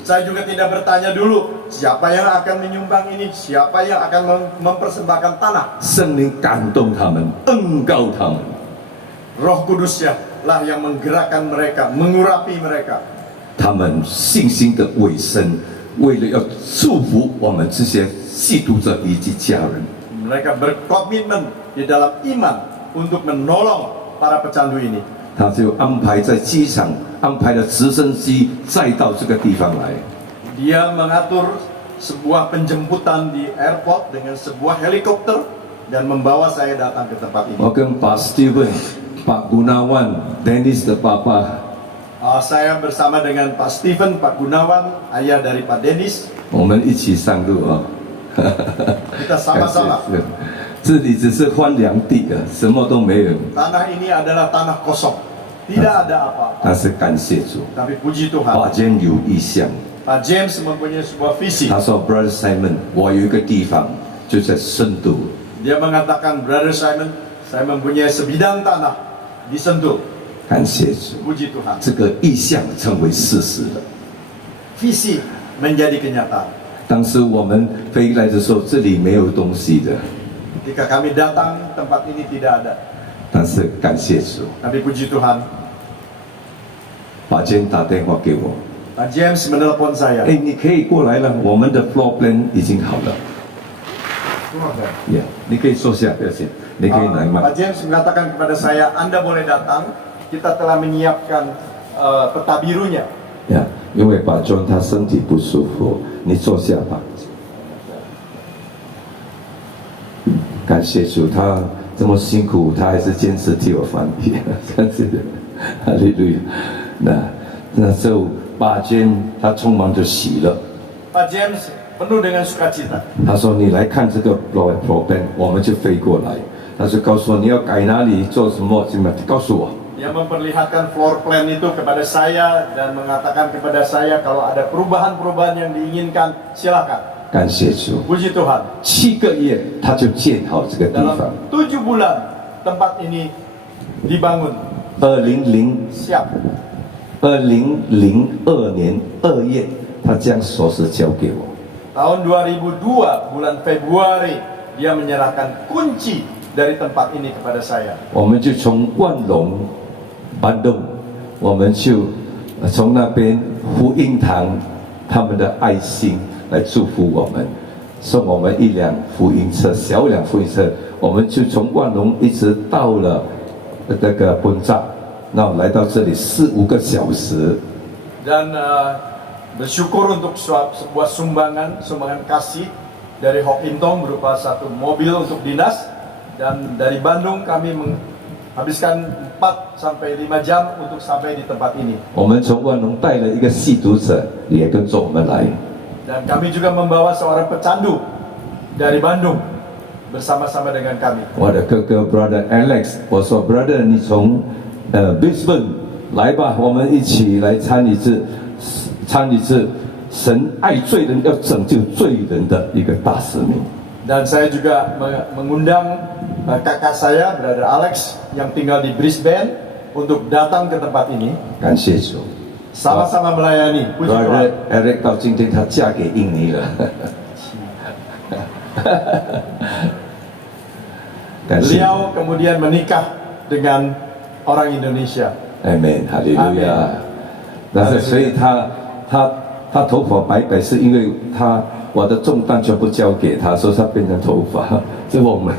Saya juga tidak bertanya dulu siapa yang akan menyumbang ini, siapa yang akan mempersembahkan tanah. 圣灵感动他们，恩膏他们。 Roh Kudus lah yang menggerakkan mereka, mengurapi mereka. 他们信心的尾声，为了要祝福我们这些信徒者以及家人， Mereka berkomitmen di dalam iman untuk menolong para pecandu ini. 他就安排在机场安排了直升机再到这个地方来。 Dia mengatur sebuah penjemputan di airport dengan sebuah helikopter dan membawa saya datang ke tempat ini. 我跟把 Steven、把 Gunawan、Dennis 的爸爸， Saya bersama dengan Pak Steven, Pak Gunawan, ayah dari Pak Dennis. 我们一起上路啊。 Kita sama-sama. 这里只是荒凉地啊，什么都没有。 Tanah ini adalah tanah kosong, tidak ada apa-apa. 但是感谢主， Tapi puji Tuhan, 法监有意向。 Pak James mempunyai sebuah visi. 他说 ：“Brother Simon，我有一个地方就在深度。 Dia mengatakan, Brother Simon, saya mempunyai sebidang tanah di Sentul. ”感谢主， Puji Tuhan. 这个意向成为事实了。 Visi menjadi kenyataan. 当时我们飞来的时候，这里没有东西的， Ketika kami datang, tempat ini tidak ada. 但是感谢主， Tapi puji Tuhan, 法监打电话给我， Pak James menelpon saya. 哎，你可以过来了，我们的 floor plan 已经好了。呀，你可以坐下，不要紧，你可以来吗？ Pak James mengatakan kepada saya, Anda boleh datang. Kita telah menyiapkan peta birunya. 呀，因为把 John 他身体不舒服，你坐下吧。感谢主，他这么辛苦，他还是坚持替我翻译，真是的，哈利路亚。那时候巴坚他匆忙就洗了， Pak James penuh dengan sukacita. 他说：“你来看这个 plan， 我们就飞过来。”他就告诉我你要改哪里，做什么，怎么告诉我。 Dia memperlihatkan floor plan itu kepada saya dan mengatakan kepada saya kalau ada perubahan-perubahan yang diinginkan, silakan. 感谢主， Puji Tuhan. 7个月他就建好这个地方。 Dalam 7 bulan tempat ini dibangun, 2002 siap. 年2月，他将锁匙交给我。 Tahun 2002 bulan Februari dia menyerahkan kunci dari tempat ini kepada saya. 我们就从万隆、板东，我们就从那边福音堂他们的爱心来祝福我们，送我们一辆福音车，小辆福音车，我们就从万隆一直到了那个本站，那来到这里4-5个小时。 Dan bersyukur untuk sebuah sumbangan kasih dari Hok Intong berupa satu mobil untuk dinas, dan dari Bandung kami menghabiskan 4 sampai 5 jam untuk sampai di tempat ini. 我们从万隆带了一个吸毒者，也跟着我们来。 Dan kami juga membawa seorang pecandu dari Bandung bersama-sama dengan kami. 我的哥哥 Brother Alex， 我说 Brother， 你从Brisbane 来吧，我们一起来参与这神爱罪人要拯救罪人的一个大使命。 Dan saya juga mengundang kakak saya, Brother Alex, yang tinggal di Brisbane untuk datang ke tempat ini. 感谢主， Sama-sama melayani. Puji Tuhan. Brother Eric 到今天他嫁给印尼了。感谢 Beliau kemudian menikah dengan orang Indonesia. Amen， 哈利路亚。但是所以他头发白白，是因为我的重担全部交给他，所以他变成头发。这我们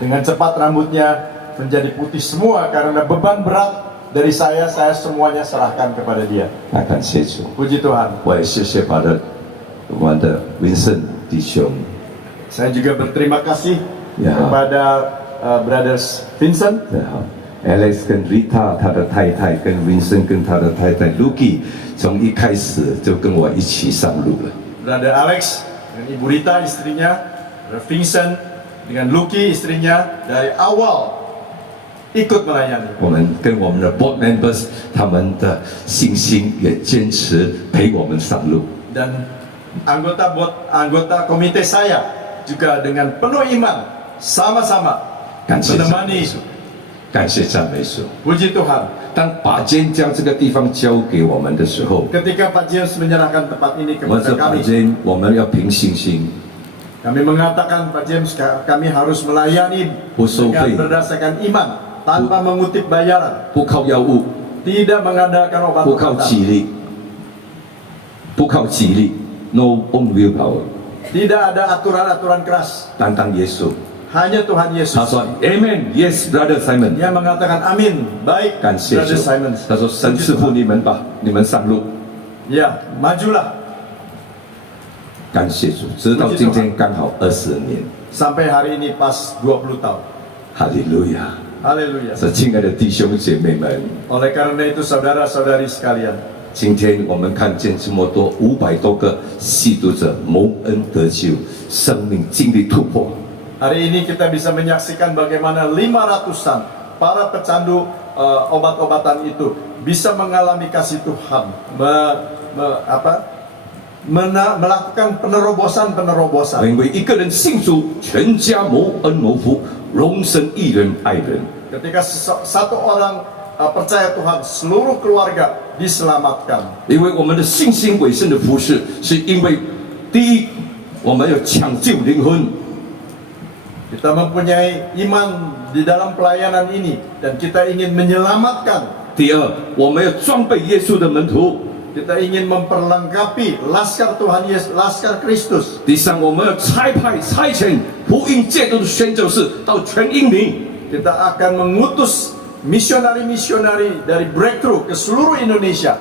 Dengan cepat rambutnya menjadi putih semua karena beban berat dari saya semuanya serahkan kepada dia. 感谢主， Puji Tuhan. 我也谢谢我们的Vincent弟兄。 Saya juga berterima kasih Ya. kepada Brothers Vincent, 对好 ，Alex 跟 Rita 他的太太，跟 Vincent 跟他的太太 Lucky， 从一开始就跟我一起上路了。 Brother Alex dengan Ibu Rita istrinya, Brother Vincent dengan Lucky istrinya dari awal ikut melayani. 我们跟我们的 board members 他们的信心也坚持陪我们上路。 Dan anggota komite saya juga dengan penuh iman sama-sama 感谢赞 menemani. 美主，感谢赞美主。 Puji Tuhan. 当把监将这个地方交给我们的时候， Ketika Pak James menyerahkan tempat ini 我们 kepada 这把 kami, 监我们要凭信心， kami mengatakan Pak James kami harus melayani dengan berdasarkan iman tanpa mengutip bayaran, 不靠药物， tidak mengandalkan 不靠 obat-obatan, 体力，不靠体力 ，no own willpower， tidak ada aturan-aturan keras, 单单耶稣。 hanya Tuhan 他 Yesus. 说 Amen，Yes brother Simon， Dia mengatakan amin, baik 感谢 Brother 主 Simon. 他说神赐福你们吧，你们上路。 Ya, majulah 感谢主，直到今天刚好20年， sampai hari ini pas 20 tahun. 哈利路亚！ Haleluya. 这亲爱的弟兄姐妹们， Oleh karena itu saudara-saudari sekalian, 今天我们看见这么多500多个吸毒者蒙恩得救，生命经历突破。 hari ini kita bisa menyaksikan bagaimana 500-an para pecandu obat-obatan itu bisa mengalami kasih Tuhan, melakukan penerobosan-penerobosan. 因为一个人信主，全家蒙恩蒙福，荣神益人爱人。 Ketika satu orang percaya Tuhan, seluruh keluarga diselamatkan. 因为我们的信心委身的服侍，是因为第一，我们要抢救灵魂； Kita mempunyai iman di dalam pelayanan ini dan kita ingin menyelamatkan. 第二，我们要装备耶稣的门徒； Kita ingin memperlengkapi laskar Tuhan Yesus, laskar Kristus. 第三，我们要差遣福音戒毒的宣教士到全英灵。 Kita akan mengutus misionari-misionari dari Breakthrough ke seluruh Indonesia.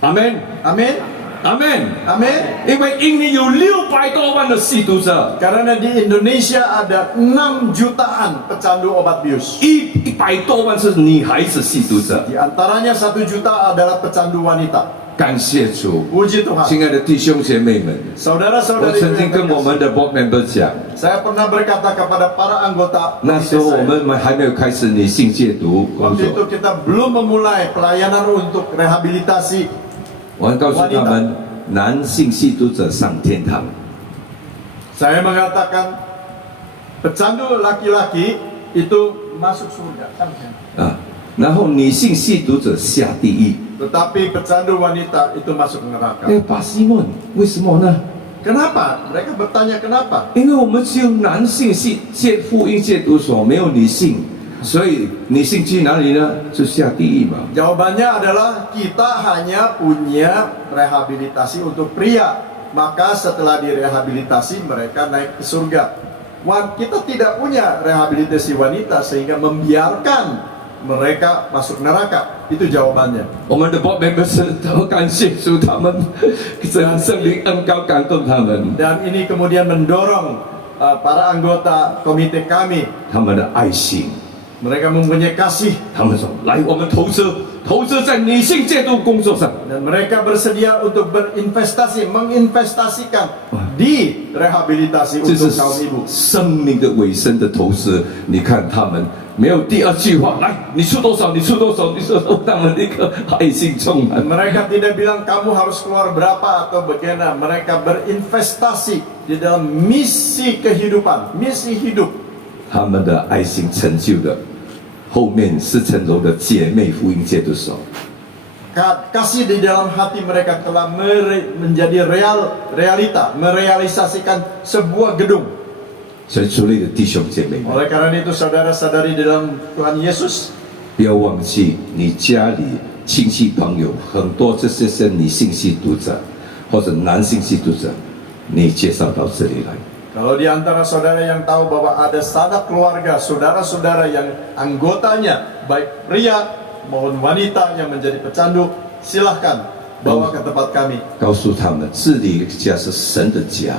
阿门， Amin. 阿门。 Amin. 因为英灵有600多万的吸毒者， Karena di Indonesia ada 6 jutaan pecandu obat bius. 100多万是女孩子吸毒者。 Di antaranya 1 juta adalah pecandu wanita. 感谢主， Puji Tuhan. 亲爱的弟兄姐妹们，我 Saudara-saudari 曾经 yang 跟我们 terkasih, 的 board member 讲。 saya pernah berkata kepada para anggota 那时候 komite 我 saya, 们还没有开始女性戒毒工 waktu itu 作， kita belum memulai pelayanan untuk rehabilitasi. 我告诉他们，男性吸毒者上天堂， Saya mengatakan pecandu laki-laki itu masuk surga, sampai. 啊，然后女性吸毒者下地狱。 Tetapi pecandu wanita itu masuk neraka. 哎，巴西梦，为什么呢？ Kenapa? Mereka bertanya kenapa? 因为我们只有男性戒福音戒毒所，没有女性，所以女性去哪里呢？就下地狱嘛。 Jawabannya adalah kita hanya punya rehabilitasi untuk pria. Maka setelah direhabilitasi mereka naik ke surga. Kita tidak punya rehabilitasi wanita sehingga membiarkan mereka masuk neraka. Itu jawabannya. 我们的 board members 都感谢主，他们圣灵恩膏感动他们， Dan ini kemudian mendorong para anggota komite kami. 他们的爱心。 Mereka mempunyai kasih 他们说：“来，我们投资在女性戒毒工作上。 dan mereka bersedia untuk menginvestasikan di rehabilitasi 这是 untuk kaum ibu. 生命的尾声的投资。你看他们没有第二句话，来，你出多少，你出多少，你出多少，他们那个爱心充满。 Mereka tidak bilang kamu harus keluar berapa atau bagaimana. Mereka berinvestasi di dalam misi kehidupan, misi hidup. 他们的爱心成就的，后面是成柔的姐妹福音戒毒所。 Kasih di dalam hati mereka telah menjadi realita, merealisasikan sebuah gedung. 所以，主内的弟兄姐妹们， Oleh karena itu saudara-saudari di dalam Tuhan Yesus, 不要忘记你家里亲戚朋友很多这些女性吸毒者或者男性吸毒者，你介绍到这里来。 kalau di antara saudara yang tahu bahwa ada sanak keluarga, saudara-saudara yang anggotanya baik pria maupun wanita yang menjadi pecandu, silahkan bawa ke tempat kami. 告诉他们，治理一个家是神的家，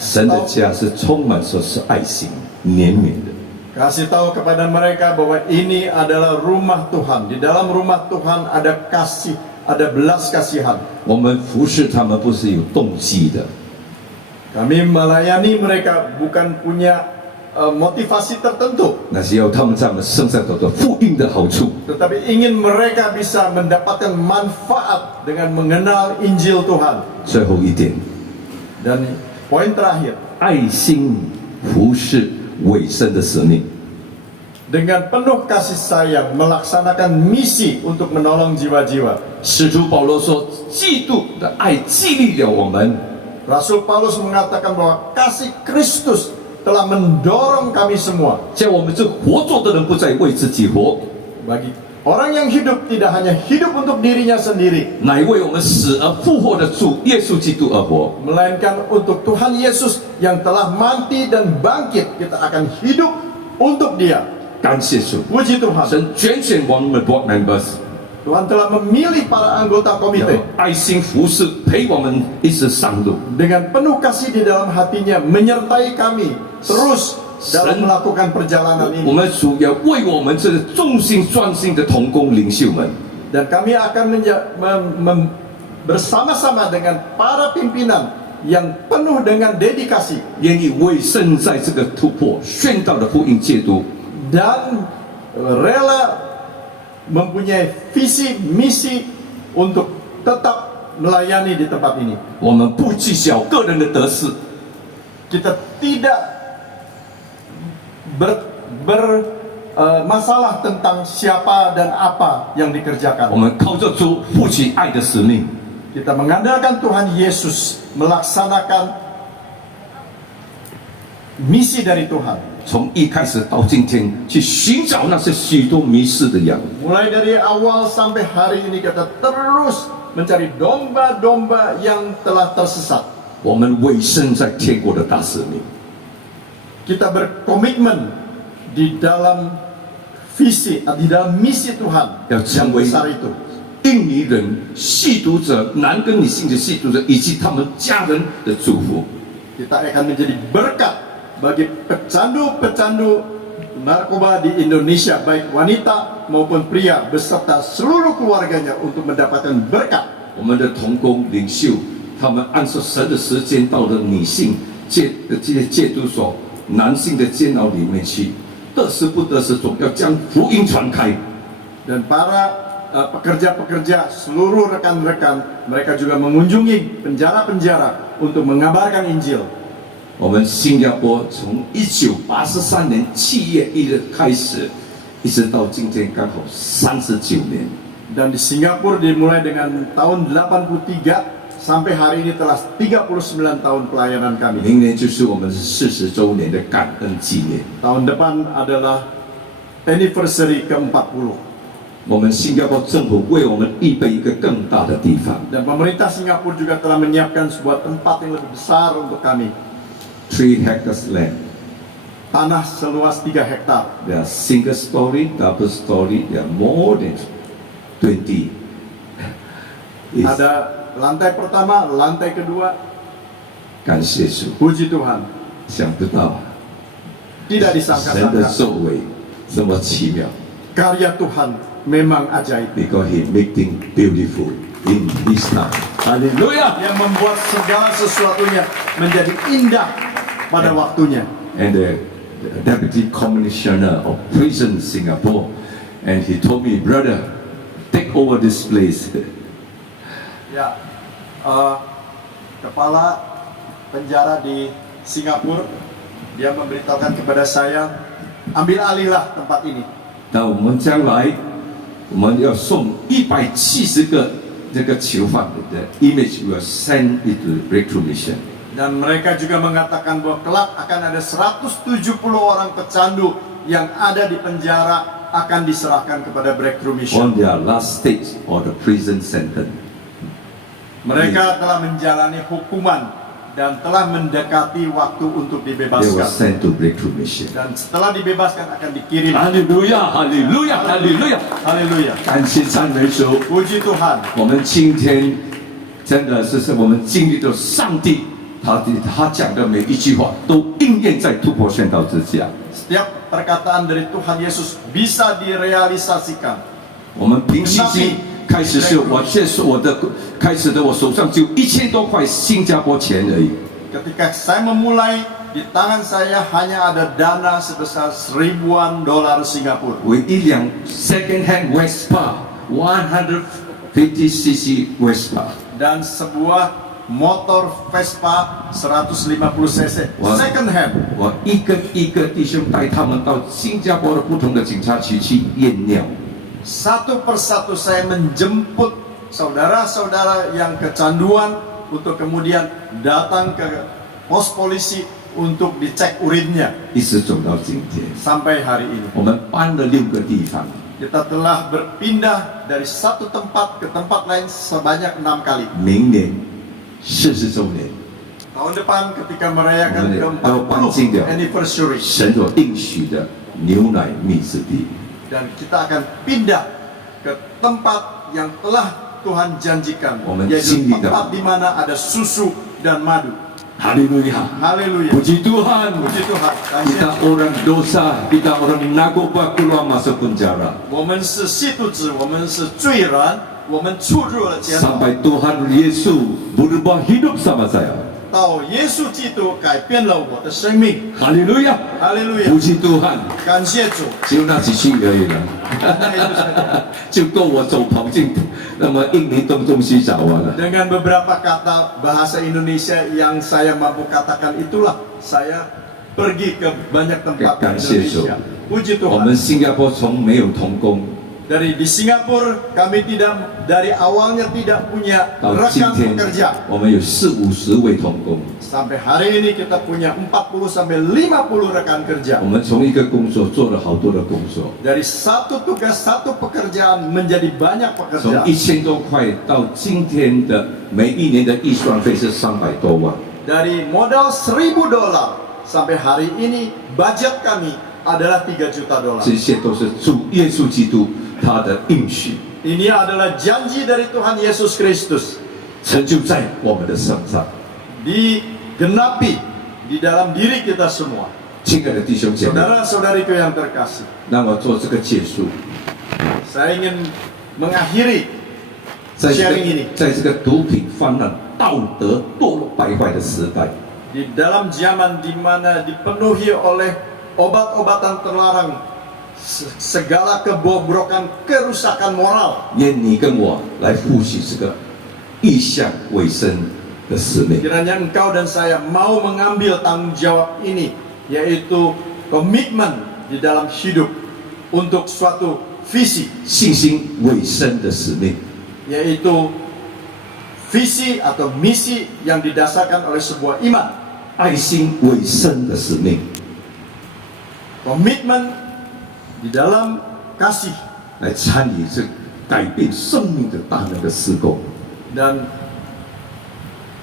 神的家是充满说是爱心、怜悯的。 Kasih tahu kepada mereka bahwa ini adalah rumah Tuhan. Di dalam rumah Tuhan ada kasih, ada belas kasihan. 我们服侍他们不是有动机的， Kami melayani mereka bukan punya motivasi tertentu, 那是要他们在我们身上得到福音的好处。 tetapi ingin mereka bisa mendapatkan manfaat dengan mengenal Injil Tuhan. 最后一点， Dan poin terakhir, 爱心服侍委身的使命。 dengan penuh kasih sayang melaksanakan misi untuk menolong jiwa-jiwa. 使徒保罗说：“基督的爱激励了我们。” Rasul Paulus mengatakan bahwa kasih Kristus telah mendorong kami semua. 叫我们这活着的人不再为自己活， Bagi orang yang hidup tidak hanya hidup untuk dirinya sendiri, 乃为我们死而复活的主耶稣基督而活。 melainkan untuk Tuhan Yesus yang telah mati dan bangkit. Kita akan hidup untuk Dia. 感谢主， Puji Tuhan. 神拣选我们的 board members， Tuhan telah memilih para anggota 然 komite 后爱心服侍，陪我们一直上路。 dengan penuh kasih di dalam hatinya menyertai kami terus dalam melakukan perjalanan 我 ini. 们主要为我们这个忠心专心的同工领袖们， Dan kami akan bersama-sama dengan para pimpinan yang penuh dengan dedikasi 愿意委身在这个突破宣道的福音戒毒， dan rela mempunyai visi misi untuk tetap melayani di tempat ini. 我们不计较个人的得失， Kita tidak bermasalah tentang siapa dan apa yang 我 dikerjakan. 们靠着主负起爱的使命。 Kita mengandalkan Tuhan Yesus melaksanakan misi dari Tuhan. 从一开始到今天，去寻找那些许多迷失的羊。 Mulai dari awal sampai hari ini kita terus mencari domba-domba yang telah tersesat. 我们委身在天国的大使命， Kita berkomitmen di dalam visi, di dalam misi Tuhan Ya, yang成为 besar itu. 印尼人、吸毒者、男跟女性的吸毒者以及他们家人的祝福。 Kita akan menjadi berkat bagi pecandu-pecandu narkoba di Indonesia, baik wanita maupun pria beserta seluruh keluarganya untuk mendapatkan berkat. 我们的同工领袖，他们按照神的时间到了女性戒这些戒毒所、男性的监牢里面去，得时不得时总要将福音传开。 Dan para pekerja-pekerja, seluruh rekan-rekan, mereka juga mengunjungi penjara-penjara untuk mengabarkan Injil. 我们新加坡从1983年7月1日开始，一直到今天刚好39年。 Dan di Singapura dimulai dengan tahun 83 sampai hari ini telah 39 tahun pelayanan kami. 明年就是我们40周年的感恩纪念。 Tahun depan adalah anniversary ke-40. 我们新加坡政府为我们预备一个更大的地方 Dan pemerintah Singapura juga telah menyiapkan sebuah tempat yang lebih besar untuk kami. ，3 hectares land。 Tanah seluas 3 hektar. They are single story, double story. They are more than 20. It's- Ada lantai pertama, lantai kedua. 感谢主， Puji Tuhan. 想不到 Tidak 神的 disangka-sangka. 作为这么奇妙 Karya Tuhan memang ajaib. ，because He make things beautiful in His time。Hallelujah。 Yang membuat segala sesuatunya menjadi indah pada waktunya. And the Deputy Commissioner of Prison Singapore, and he told me, brother, take over this place. Ya, kepala penjara di Singapura, dia memberitahukan kepada saya, ambil alihlah tempat ini. 那我们将来，我们要送170个这个囚犯的 image will send it to Breakthrough Mission。 Dan mereka juga mengatakan bahwa kelak akan ada 170 orang pecandu yang ada di penjara akan diserahkan kepada Breakthrough Mission. On their last stage of the prison sentence. Mereka telah menjalani hukuman dan telah mendekati waktu untuk They were dibebaskan. sent to Breakthrough Mission. Dan setelah dibebaskan akan dikirim. 哈利路亚，哈利路亚，哈利路亚！ Haleluya. 感谢赞美主。 Puji Tuhan. 我们今天真的是我们经历了上帝他讲的每一句话都应验在突破宣道之家。 Setiap perkataan dari Tuhan Yesus bisa direalisasikan. 我们凭信心开始是我这是我的开始的，我手上只有1000多块新加坡钱而已。 Ketika saya memulai di tangan saya hanya ada dana sebesar $1000 Singapura. 我一辆 second hand Vespa 150cc Vespa， Dan sebuah motor Vespa 150cc second hand. 我一个一个弟兄带他们到新加坡的不同的警察局去验尿。 Satu persatu saya menjemput saudara-saudara yang kecanduan untuk kemudian datang ke pos polisi untuk dicek urinnya 一直走到今天， sampai hari ini. 我们搬了6个地方， Kita telah berpindah dari satu tempat ke tempat lain sebanyak 6 kali. 明年40周年， Tahun depan ketika merayakan Oh, pancing dia. ke-40 anniversary 神所应许的牛奶蜜之地。 dan kita akan pindah ke tempat yang telah Tuhan janjikan, yaitu tempat di mana ada susu dan madu. Haleluya. Haleluya. Puji Tuhan. Puji Tuhan. Kita orang dosa, kita orang narkoba keluar masuk penjara. 我们是吸毒者，我们是罪人，我们出入了监牢。 Sampai Tuhan Yesus berubah hidup sama saya. 到耶稣基督改变了我的生命。 Haleluya. 哈利路亚！ Puji Tuhan. 感谢主。 只有那几句而已了，就够我走跑进那么印尼东中西找完了。 Dengan beberapa kata bahasa Indonesia yang saya mampu katakan itulah saya pergi ke banyak tempat di 感谢主 Indonesia. Puji 我 Tuhan. 们新加坡从没有童工 Dari di Singapura kami dari awalnya tidak punya 到今 rekan 天 pekerja. 我们有40-50位童工。 Sampai hari ini kita punya 40 sampai 50 rekan kerja. 我们从一个工作做了好多的工作， Dari satu tugas, satu pekerjaan menjadi banyak 从 pekerjaan. 1000多块到今天的每一年的预算费是300多万。 Dari modal $1000 sampai hari ini budget kami adalah $3 juta. 这些都是主耶稣基督他的应许， Ini adalah janji dari Tuhan Yesus Kristus 成就在我们的身上。 digenapi di dalam diri kita semua. 亲爱的弟兄姐妹， Saudara-saudariku yang terkasih, 让我做这个结束。 saya ingin mengakhiri 在这 sharing ini. 个在这个毒品泛滥、道德堕落败坏的时代， Di dalam zaman di mana dipenuhi oleh obat-obatan terlarang, segala kebobrokan, kerusakan moral. 愿你跟我来复习这个意向卫生的使命。 Kiranya engkau dan saya mau mengambil tanggung jawab ini, yaitu komitmen di dalam hidup untuk suatu visi, 信心卫生的使命， yaitu visi atau misi yang didasarkan oleh sebuah iman. 爱心卫生的使命， Komitmen di dalam kasih 来参与这改变生命的大能的施工。 dan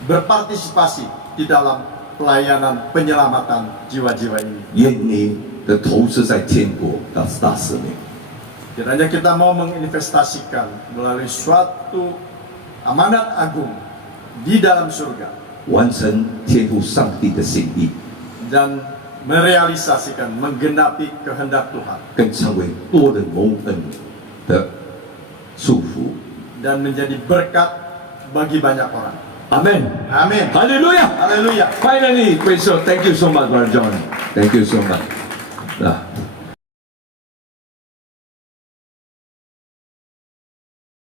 berpartisipasi di dalam pelayanan penyelamatan jiwa-jiwa ini. 愿你的投资在天国的大使命， Kiranya kita mau menginvestasikan melalui suatu amanat agung di dalam surga 完成天父上帝的心意， dan merealisasikan, menggenapi kehendak Tuhan 更成为多人蒙恩的祝福。 dan menjadi berkat bagi banyak orang. Amen. Amin. Hallelujah. Haleluya. Finally, praise God. Thank you so much, Brother John. Thank you so much. Nah,